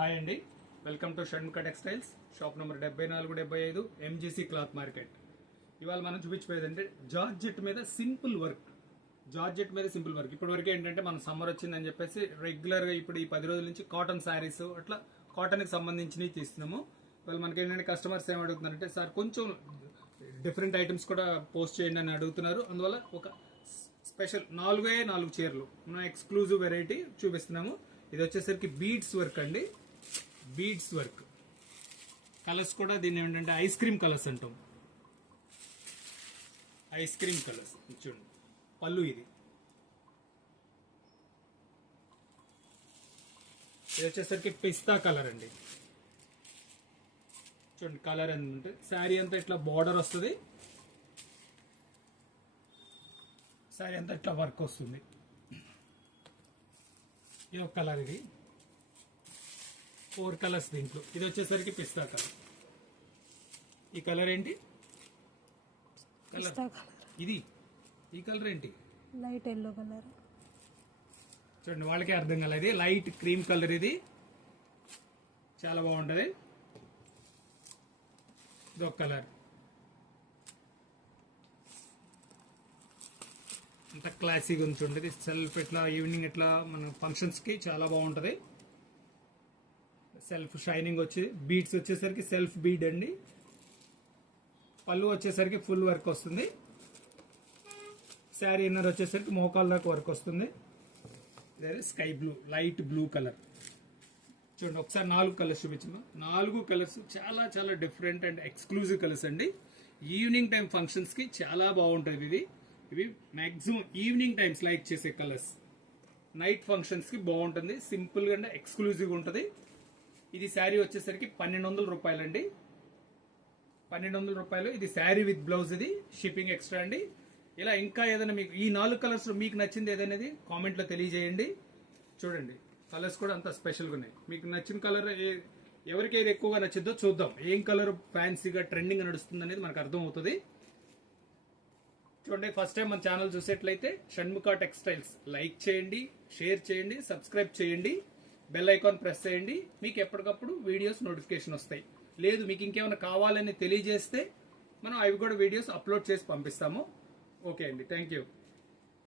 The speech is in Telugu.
హాయ్ అండి, welcome to Shanmukha textiles, shop number 7475 MGC cloth market. ఇవాళ మనం చూపించిపోయేది అంటే జార్జెట్ మీద సింపుల్ వర్క్. ఇప్పటి వరకు ఏంటంటే మనం సమ్మర్ వచ్చిందని చెప్పేసి రెగ్యులర్గా ఇప్పుడు ఈ 10 రోజుల నుంచి కాటన్ శారీస్ అట్లా కాటన్కి సంబంధించినవి తీస్తున్నాము. ఇవాళ మనకి ఏంటంటే కస్టమర్స్ ఏం అడుగుతున్నారంటే, సార్ కొంచెం డిఫరెంట్ ఐటమ్స్ కూడా పోస్ట్ చేయండి అని అడుగుతున్నారు. అందువల్ల ఒక స్పెషల్ 4 చీరలు మనం ఎక్స్క్లూజివ్ వెరైటీ చూపిస్తున్నాము. ఇది వచ్చేసరికి బీడ్స్ వర్క్ అండి. బీడ్స్ వర్క్ కలర్స్ కూడా దీన్ని ఏంటంటే ఐస్ క్రీమ్ కలర్స్ అంటాం. ఐస్ క్రీమ్ కలర్స్ చూడండి. పళ్ళు ఇది వచ్చేసరికి పిస్తా కలర్ అండి. చూడండి కలర్ అంటే శారీ అంతా ఇట్లా బార్డర్ వస్తుంది. శారీ అంతా ఇట్లా వర్క్ వస్తుంది. ఇది ఒక కలర్. ఇది 4 కలర్స్ దీంట్లో. ఇది వచ్చేసరికి పిస్తా కలర్. ఈ కలర్ ఏంటి? కలర్ ఇది. ఈ కలర్ ఏంటి? Light yellow colour. చూడండి, వాళ్ళకే అర్థం కాలేదు. ఇది లైట్ క్రీమ్ కలర్. ఇది చాలా బాగుంటది. ఇది ఒక కలర్. అంత క్లాసీగా ఉంచుండేది. సెల్ఫ్ ఇట్లా ఈవినింగ్ ఇట్లా మన ఫంక్షన్స్ కి చాలా బాగుంటది. సెల్ఫ్ షైనింగ్ వచ్చి బీడ్స్ వచ్చేసరికి సెల్ఫ్ బీడ్ అండి. పళ్ళు వచ్చేసరికి ఫుల్ వర్క్ వస్తుంది. శారీ ఇన్నర్ వచ్చేసరికి మోకాళ్ళ దాకా వర్క్ వస్తుంది. Sky blue, light blue colour. చూడండి ఒకసారి 4 కలర్స్ చూపించాము. 4 కలర్స్ చాలా చాలా డిఫరెంట్ అండ్ ఎక్స్క్లూజివ్ కలర్స్ అండి. ఈవినింగ్ టైం ఫంక్షన్స్ కి చాలా బాగుంటుంది. ఇవి మాక్సిమం ఈవినింగ్ టైమ్స్ లైక్ చేసే కలర్స్. నైట్ ఫంక్షన్స్ కి బాగుంటుంది. సింపుల్ గా అంటే ఎక్స్క్లూజివ్ ఉంటుంది. ఇది శారీ వచ్చేసరికి 1200 రూపాయలు అండి. 1200 రూపాయలు. ఇది శారీ విత్ బ్లౌజ్. ఇది షిప్పింగ్ ఎక్స్ట్రా అండి. ఇలా ఇంకా ఏదైనా మీకు ఈ 4 కలర్స్ మీకు నచ్చింది ఏదనేది కామెంట్ లో తెలియజేయండి. చూడండి కలర్స్ కూడా అంత స్పెషల్గా ఉన్నాయి. మీకు నచ్చిన కలర్ ఎవరికి ఏది ఎక్కువగా నచ్చిద్దో చూద్దాం. ఏం కలర్ ఫ్యాన్సీగా ట్రెండింగ్ నడుస్తుంది అనేది మనకు అర్థం అవుతుంది. చూడండి, ఫస్ట్ టైం మన ఛానల్ చూసేట్లయితే షణ్ముఖ టెక్స్టైల్స్ లైక్ చేయండి, షేర్ చేయండి, సబ్స్క్రైబ్ చేయండి, బెల్ ఐకాన్ ప్రెస్ చేయండి. మీకు ఎప్పటికప్పుడు వీడియోస్ నోటిఫికేషన్ వస్తాయి. లేదు మీకు ఇంకేమైనా కావాలని తెలియజేస్తే మనం అవి కూడా వీడియోస్ అప్లోడ్ చేసి పంపిస్తాము. ఓకే అండి, థ్యాంక్ యూ.